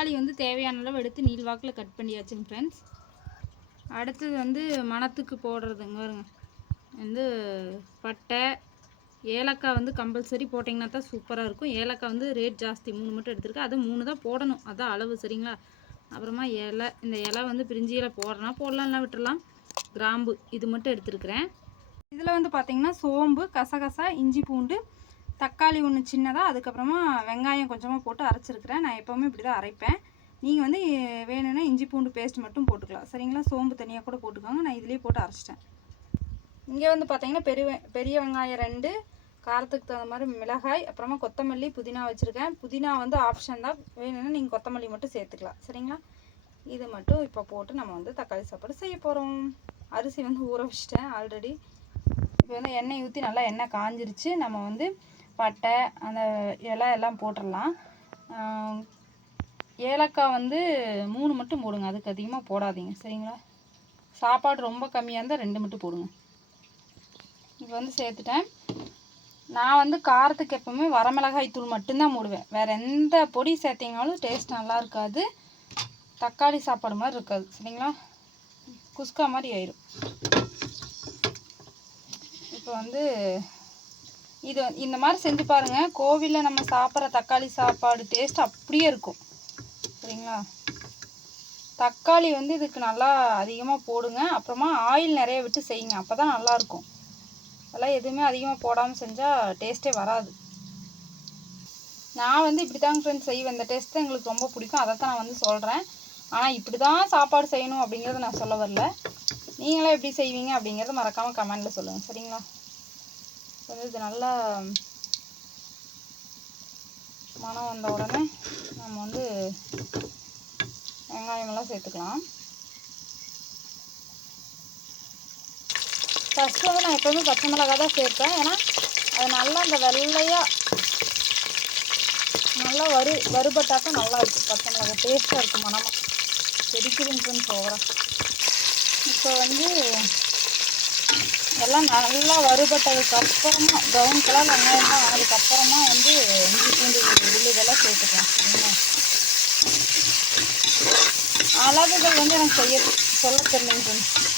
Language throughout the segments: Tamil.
தக்காளி வந்து தேவையான அளவு எடுத்து நீள்வாக்கில் கட் பண்ணியாச்சுங்க ஃப்ரெண்ட்ஸ். அடுத்தது வந்து மணத்துக்கு போடுறதுங்க பாருங்க, வந்து பட்டை ஏலக்காய் வந்து கம்பல்சரி போட்டிங்கன்னா தான் சூப்பராக இருக்கும். ஏலக்காய் வந்து ரேட் ஜாஸ்தி, 3 மட்டும் எடுத்துருக்கு. அது 3 தான் போடணும், அதான் அளவு சரிங்களா. அப்புறமா இலை, இந்த இலை வந்து பிரிஞ்சி இலை போடுறனா போடலாம்னா விட்டுடலாம். கிராம்பு இது மட்டும் எடுத்துருக்குறேன். இதில் வந்து பார்த்திங்கன்னா சோம்பு, கசகசா, இஞ்சி பூண்டு, தக்காளி ஒன்று சின்னதாக, அதுக்கப்புறமா வெங்காயம் கொஞ்சமாக போட்டு அரைச்சிருக்கிறேன். நான் எப்போவுமே இப்படி தான் அரைப்பேன். நீங்கள் வந்து வேணும்னா இஞ்சி பூண்டு பேஸ்ட் மட்டும் போட்டுக்கலாம் சரிங்களா. சோம்பு தனியாக கூட போட்டுக்கோங்க, நான் இதிலே போட்டு அரைச்சிட்டேன். இங்கே வந்து பார்த்திங்கன்னா பெரிய வெங்காயம் 2, காரத்துக்கு தகுந்த மாதிரி மிளகாய், அப்புறமா கொத்தமல்லி, புதினா வச்சுருக்கேன். புதினா வந்து ஆப்ஷன் தான், வேணும்னா நீங்கள் கொத்தமல்லி மட்டும் சேர்த்துக்கலாம் சரிங்களா. இது மட்டும் இப்போ போட்டு நம்ம வந்து தக்காளி சாப்பாடு செய்ய போகிறோம். அரிசி வந்து ஊற வச்சிட்டேன் ஆல்ரெடி. இப்போ வந்து எண்ணெய் ஊற்றி நல்லா எண்ணெய் காஞ்சிருச்சு. நம்ம வந்து பட்டை அந்த இலை எல்லாம் போட்டுடலாம். ஏலக்காய் வந்து 3 மட்டும் போடுங்க, அதுக்கு அதிகமாக போடாதீங்க சரிங்களா. சாப்பாடு ரொம்ப கம்மியாக இருந்தால் 2 மட்டும் போடுங்க. இப்போ வந்து சேர்த்துட்டேன். நான் வந்து காரத்துக்கு எப்போவுமே வரமிளகாய் தூள் மட்டும்தான் போடுவேன். வேறு எந்த பொடி சேர்த்திங்கனாலும் டேஸ்ட் நல்லா இருக்காது, தக்காளி சாப்பாடு மாதிரி இருக்காது சரிங்களா. குஸ்கா மாதிரி ஆயிடும். இப்போ வந்து இது இந்த மாதிரி செஞ்சு பாருங்கள். கோவிலில் நம்ம சாப்பிட்ற தக்காளி சாப்பாடு டேஸ்ட் அப்படியே இருக்கும் சரிங்களா. தக்காளி வந்து இதுக்கு நல்லா அதிகமாக போடுங்க. அப்புறமா ஆயில் நிறைய விட்டு செய்யுங்க, அப்போ தான் நல்லாயிருக்கும். அதெல்லாம் எதுவுமே அதிகமாக போடாமல் செஞ்சால் டேஸ்ட்டே வராது. நான் வந்து இப்படி தாங்க ஃப்ரெண்ட்ஸ் செய்வேன். இந்த டேஸ்ட் தான் எங்களுக்கு ரொம்ப பிடிக்கும், அதை தான் நான் வந்து சொல்கிறேன். ஆனால் இப்படி தான் சாப்பாடு செய்யணும் அப்படிங்கிறத நான் சொல்ல வரல. நீங்களே எப்படி செய்வீங்க அப்படிங்கிறத மறக்காமல் கமெண்டில் சொல்லுங்கள் சரிங்களா. வந்து இது நல்லா மணம் வந்த உடனே நம்ம வந்து வெங்காயமெல்லாம் சேர்த்துக்கலாம். ஃபஸ்ட்டு வந்து நான் எப்போவுமே பச்சை மிளகாய் தான் சேர்ப்பேன். ஏன்னா அது நல்லா அந்த வெள்ளையாக நல்லா வறுபட்டாக்க நல்லா இருக்கும். பச்சை மிளகாய் டேஸ்ட்டாக இருக்கும், மனமாக தெரிக்குதுன்னு போகிறேன். இப்போ வந்து எல்லாம் நல்லா வறுபட்டதுக்கப்புறமா ப்ரௌன் கலர் வெங்காயம்லாம் ஆனதுக்கப்புறமா வந்து இஞ்சி பூண்டு விழுதெல்லாம் சேர்த்துக்கலாம் சரிங்களா. அளவுகள் வந்து எனக்கு சொல்ல தெரியலைங்க.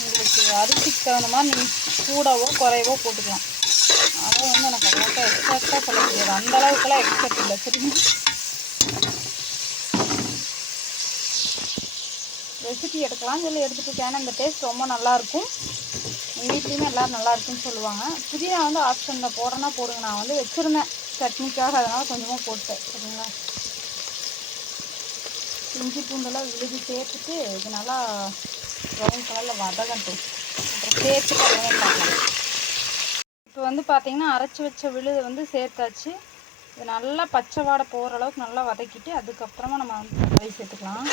உங்களுக்கு அரிசிக்கு தகுந்த மாதிரி நீங்கள் கூடவோ குறைவோ போட்டுக்கலாம். அதை வந்து எனக்கு அவ்வளோக்கா எக்ஸாக்டாக சொல்ல முடியாது, அந்த அளவுக்குலாம் எக்ஸ்பெக்ட் இல்லை சரிங்களா. ரெசிபி எடுக்கலாம்னு சொல்லி எடுத்துகிட்டு, ஏன்னா இந்த டேஸ்ட் ரொம்ப நல்லாயிருக்கும். எங்கள் வீட்லேயுமே எல்லோரும் நல்லா இருக்குன்னு சொல்லுவாங்க. புதினா வந்து ஆப்ஷனில் போடுறேன்னா போடுங்க, நான் வந்து வச்சுருந்தேன் சட்னிக்காக, அதனால் கொஞ்சமாக போட்டேன் சரிங்களா. இஞ்சி பூண்டெல்லாம் விழுது சேர்த்துட்டு இது நல்லா ப்ரௌன் கலரில் வதங்கட்டும், அப்புறம் சேர்த்துட்டு அப்புறமே பார்க்கலாம். இப்போ வந்து பார்த்திங்கன்னா அரைச்சி வச்ச விழுது வந்து சேர்த்தாச்சு. இது நல்லா பச்சை வாடை போகிற அளவுக்கு நல்லா வதக்கிட்டு அதுக்கப்புறமா நம்ம வந்து தக்காளி சேர்த்துக்கலாம்.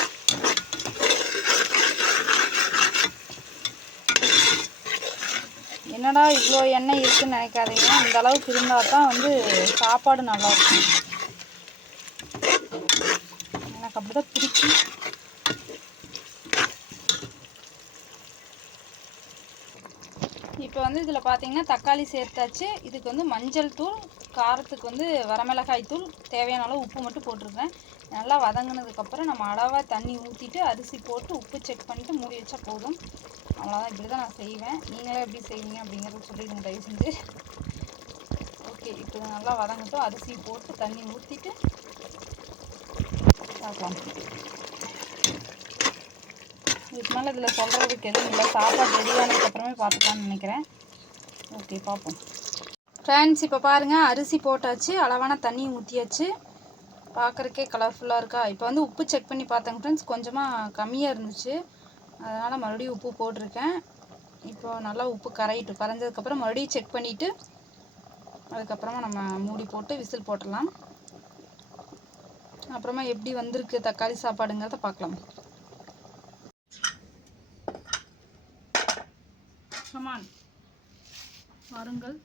என்னடா இவ்வளோ எண்ணெய் இருக்குதுன்னு நினைக்காதீங்க, இந்த அளவுக்கு இருந்தால் தான் வந்து சாப்பாடு நல்லாயிருக்கும். எனக்கு அப்படி தான் பிடிக்கும். இப்போ வந்து இதில் பார்த்தீங்கன்னா தக்காளி சேர்த்தாச்சு. இதுக்கு வந்து மஞ்சள் தூள், காரத்துக்கு வந்து வரமிளகாய் தூள், தேவையான அளவு உப்பு மட்டும் போட்டிருக்கேன். நல்லா வதங்கினதுக்கப்புறம் நம்ம அளவாக தண்ணி ஊற்றிட்டு அரிசி போட்டு உப்பு செக் பண்ணிவிட்டு மூடி வச்சா போதும். அவ்வளோதான், இப்படி தான் நான் செய்வேன். நீங்களே எப்படி செய்வீங்க அப்படிங்கிறத சொல்லிடுங்க தயவு செஞ்சு. ஓகே, இப்போ நல்லா வதங்கட்டும். அரிசி போட்டு தண்ணி ஊற்றிட்டு பார்க்கலாம். இதுக்கு மேலே இதில் சொல்கிறதுக்கு எதுவும் இல்லை, சாப்பாடு ரெடியானதுக்கப்புறமே பார்த்துக்கலான்னு நினைக்கிறேன். ஓகே, பார்ப்போம் ஃப்ரெண்ட்ஸ். இப்போ பாருங்கள், அரிசி போட்டாச்சு, அளவான தண்ணி ஊற்றியாச்சு, பார்க்குறக்கே கலர்ஃபுல்லாக இருக்கா. இப்போ வந்து உப்பு செக் பண்ணி பார்த்தேங்க ஃப்ரெண்ட்ஸ், கொஞ்சமாக கம்மியாக இருந்துச்சு, அதனால் மறுபடியும் உப்பு போட்டிருக்கேன். இப்போது நல்லா உப்பு கரைஞ்சதுக்கப்புறம் மறுபடியும் செக் பண்ணிவிட்டு அதுக்கப்புறமா நம்ம மூடி போட்டு விசில் போட்டுடலாம். அப்புறமா எப்படி வந்திருக்கு தக்காளி சாப்பாடுங்கிறத பார்க்கலாம். கமான் வாருங்கள்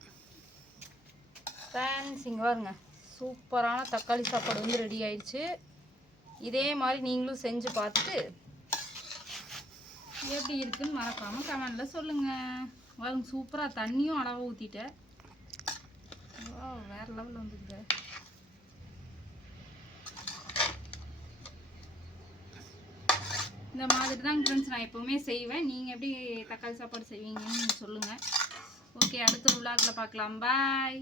ஃப்ரெண்ட்ஸ், இங்கே பாருங்க, சூப்பரான தக்காளி சாப்பாடு வந்து ரெடி ஆயிடுச்சு. இதே மாதிரி நீங்களும் செஞ்சு பார்த்துட்டு எப்படி இருக்குன்னு மறக்காமல் கமெண்டில் சொல்லுங்கள். பாருங்க, சூப்பராக தண்ணியும் அளவாக ஊற்றிட்டேன். வேறு லெவலில் வந்துருக்கு. இந்த மாதிரி தான் ஃப்ரெண்ட்ஸ் நான் எப்போவுமே செய்வேன். நீங்கள் எப்படி தக்காளி சாப்பாடு செய்வீங்கன்னு சொல்லுங்கள். ஓகே, அடுத்த விழாக்கில் பார்க்கலாம். பாய்.